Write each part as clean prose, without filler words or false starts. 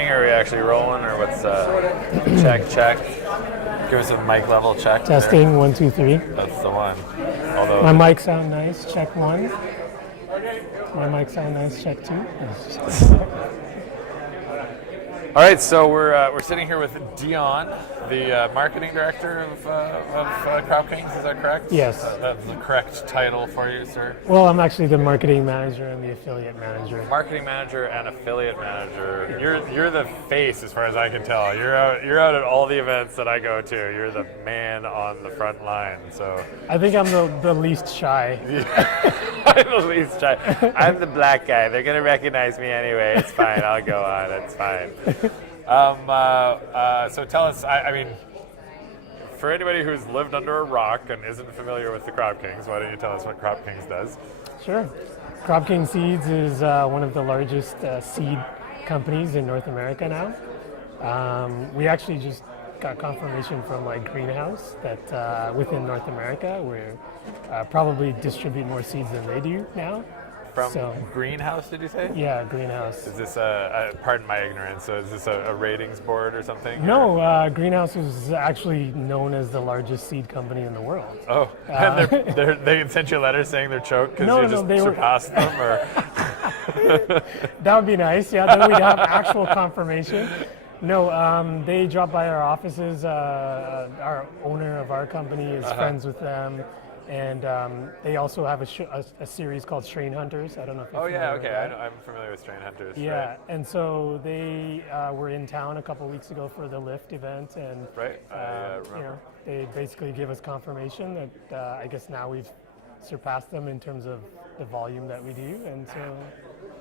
Are we actually rolling, or what's check? Give us a mic level check. Testing there. 1, 2, 3. That's the one. Although My mic sound nice. Check 1. My mic sound nice. Check 2. All right, so we're sitting here with Dion, the marketing director of Crop Kings. Is that correct? Yes. That's the correct title for you, sir. Well, I'm actually the marketing manager and the affiliate manager. Marketing manager and affiliate manager. You're the face, as far as I can tell. You're out at all the events that I go to. You're the man on the front line. So I think I'm the least shy. I'm the least shy. I'm the black guy. They're gonna recognize me anyway. It's fine. I'll go on. It's fine. So tell us. I mean, for anybody who's lived under a rock and isn't familiar with the Crop Kings, why don't you tell us what Crop Kings does? Sure. Crop King Seeds is one of the largest seed companies in North America now. We actually just got confirmation from Greenhouse that within North America we're probably distribute more seeds than they do now. From Greenhouse, did you say? Yeah, Greenhouse. Is this pardon my ignorance, so is this a ratings board or something? No, Greenhouse is actually known as the largest seed company in the world. Oh, and they sent you a letter saying they're choked because you just surpassed them? Or? That would be nice, yeah, then we'd have actual confirmation. No, they dropped by our offices. Our owner of our company is friends with them. And they also have a series called Strain Hunters. I don't know if you're familiar with that. I'm familiar with Strain Hunters. Yeah, right. and so they were in town a couple weeks ago for the Lift event, and they basically gave us confirmation that I guess now we've surpassed them in terms of the volume that we do, and so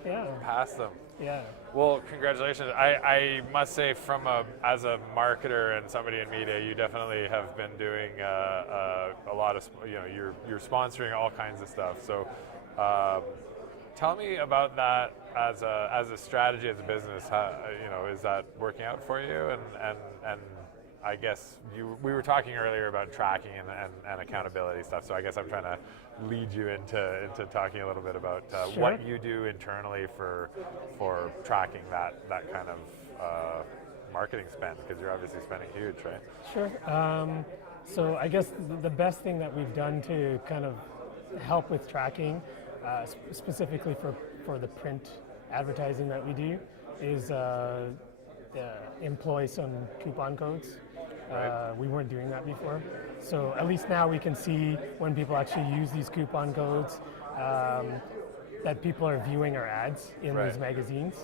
yeah. Past them. Yeah. Well, congratulations. I must say, as a marketer and somebody in media, you definitely have been doing a lot of, you're sponsoring all kinds of stuff. So tell me about that as a strategy, as a business. How, is that working out for you? And I guess we were talking earlier about tracking and accountability stuff, so I guess I'm trying to lead you into talking a little bit about what you do internally for tracking that kind of marketing spend, because you're obviously spending huge, right? Sure. So I guess the best thing that we've done to kind of help with tracking, specifically for the print advertising that we do, is employ some coupon codes. Right. We weren't doing that before. So at least now we can see when people actually use these coupon codes, that people are viewing our ads in these magazines.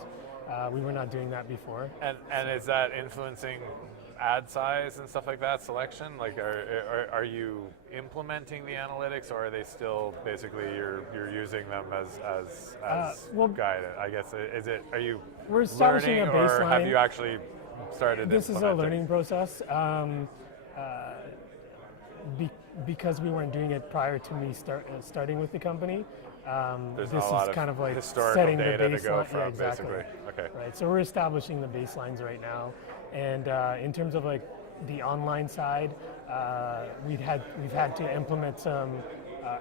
We were not doing that before. And is that influencing ad size and stuff like that, selection? Like, are you implementing the analytics, or are they still basically you're using them as guided? I guess are you we're establishing learning, a baseline, or have you actually started? This is a learning process. Because we weren't doing it prior to me starting with the company. This is kind of like setting the baseline. To go from, yeah, exactly. Basically. Okay. Right. So we're establishing the baselines right now, and in terms of like the online side, we've had to implement some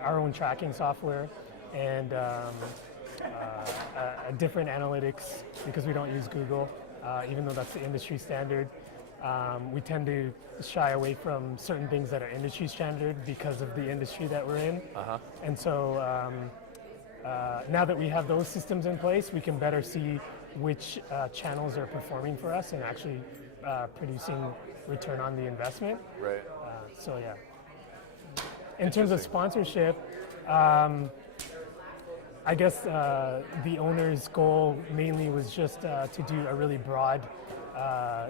our own tracking software and a different analytics, because we don't use Google, even though that's the industry standard. We tend to shy away from certain things that are industry standard because of the industry that we're in. And so now that we have those systems in place, we can better see which channels are performing for us and actually producing return on the investment. Right. So yeah. In terms of sponsorship, I guess the owner's goal mainly was just to do a really broad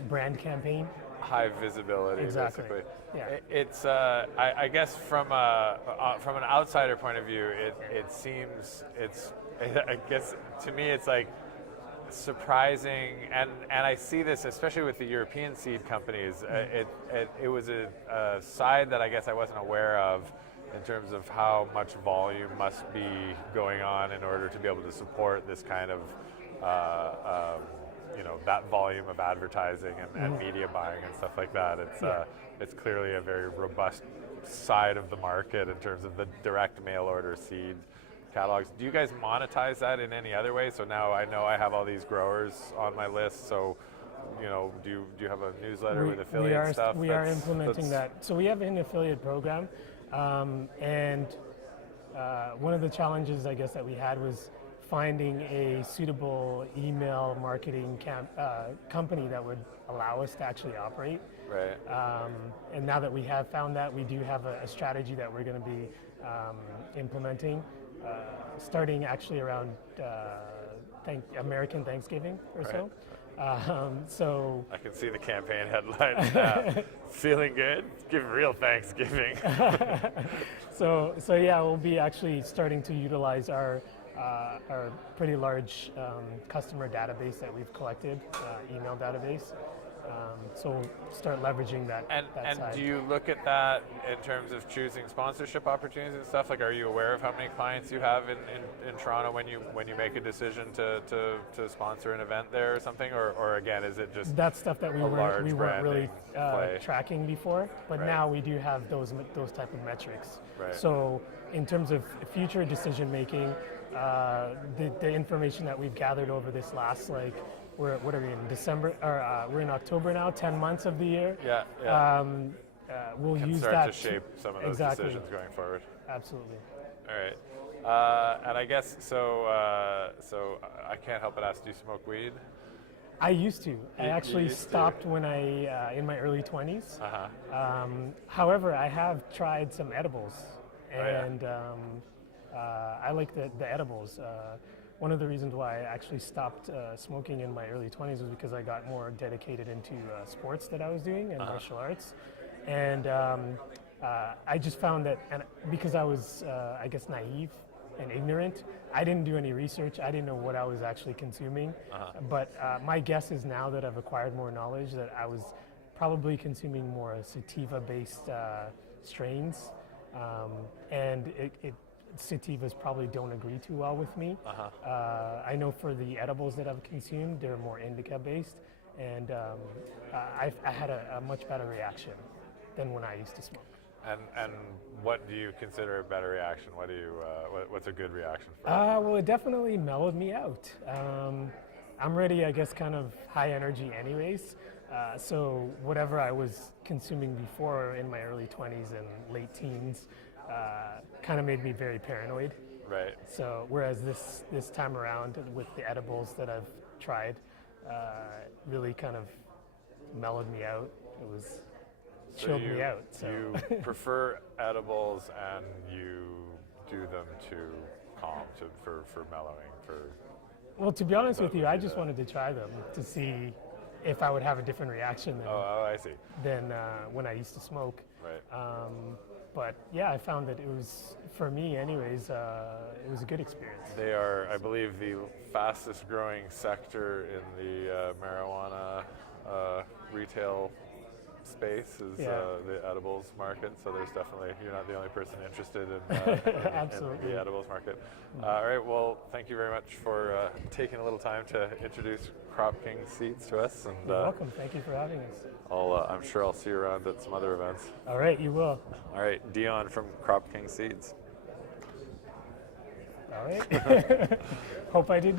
brand campaign. High visibility, exactly. Basically. Yeah. It's I guess from an outsider point of view, it seems I guess to me it's like surprising, and I see this especially with the European seed companies. It was a side that I guess I wasn't aware of, in terms of how much volume must be going on in order to be able to support this kind of that volume of advertising and media buying and stuff like that. It's clearly a very robust side of the market in terms of the direct mail order seed catalogs. Do you guys monetize that in any other way? So now I know I have all these growers on my list. So, do you have a newsletter with affiliate stuff? We are implementing that. So we have an affiliate program, and one of the challenges I guess that we had was finding a suitable email marketing company that would allow us to actually operate. Right. And now that we have found that, we do have a strategy that we're going to be implementing, starting actually around American Thanksgiving or so. So I can see the campaign headline. Feeling good? Give real Thanksgiving. so yeah, we'll be actually starting to utilize our pretty large customer database that we've collected, email database. So we'll start leveraging that. And side. do you look at that in terms of choosing sponsorship opportunities and stuff? Like, are you aware of how many clients you have in Toronto when you make a decision to sponsor an event there or something? Or again, is it just that's stuff that we weren't really play? Tracking before, but Right. now we do have those type of metrics. Right. So in terms of future decision making, the information that we've gathered over this last what are we in December or we're in October now, 10 months of the year. Yeah. We'll Can use start that to shape some of those exactly. decisions going forward. Absolutely. All right. And I guess so I can't help but ask, do you smoke weed? I used to. I You actually used to? stopped when I in my early 20s. Uh-huh. However, I have tried some edibles, Oh, yeah. and I like the edibles. One of the reasons why I actually stopped smoking in my early 20s was because I got more dedicated into sports that I was doing and martial arts. And I just found that, and because I was, I guess, naive and ignorant, I didn't do any research. I didn't know what I was actually consuming. But my guess is now that I've acquired more knowledge that I was probably consuming more sativa-based strains. And sativas probably don't agree too well with me. I know for the edibles that I've consumed, they're more indica based, and I had a much better reaction than when I used to smoke. And what do you consider a better reaction? What do you what's a good reaction for? Well, it definitely mellowed me out. I'm already, I guess, kind of high energy anyways. So whatever I was consuming before in my early 20s and late teens kind of made me very paranoid. Right. So whereas this time around with the edibles that I've tried, really kind of mellowed me out. It was chilled me out. So. You prefer edibles and you do them to calm, for mellowing, Well, to be honest with you, I just wanted to try them to see if I would have a different reaction I see. than when I used to smoke. Right. But yeah, I found that it was, for me anyways, it was a good experience. They are, I believe, the fastest growing sector in the marijuana retail space is the edibles market. So there's definitely, you're not the only person interested in the edibles market. All right, well, thank you very much for taking a little time to introduce Crop King Seeds to us. And You're welcome. Thank you for having us. I'm sure I'll see you around at some other events. All right, you will. All right, Dion from Crop King Seeds. All right. Hope I did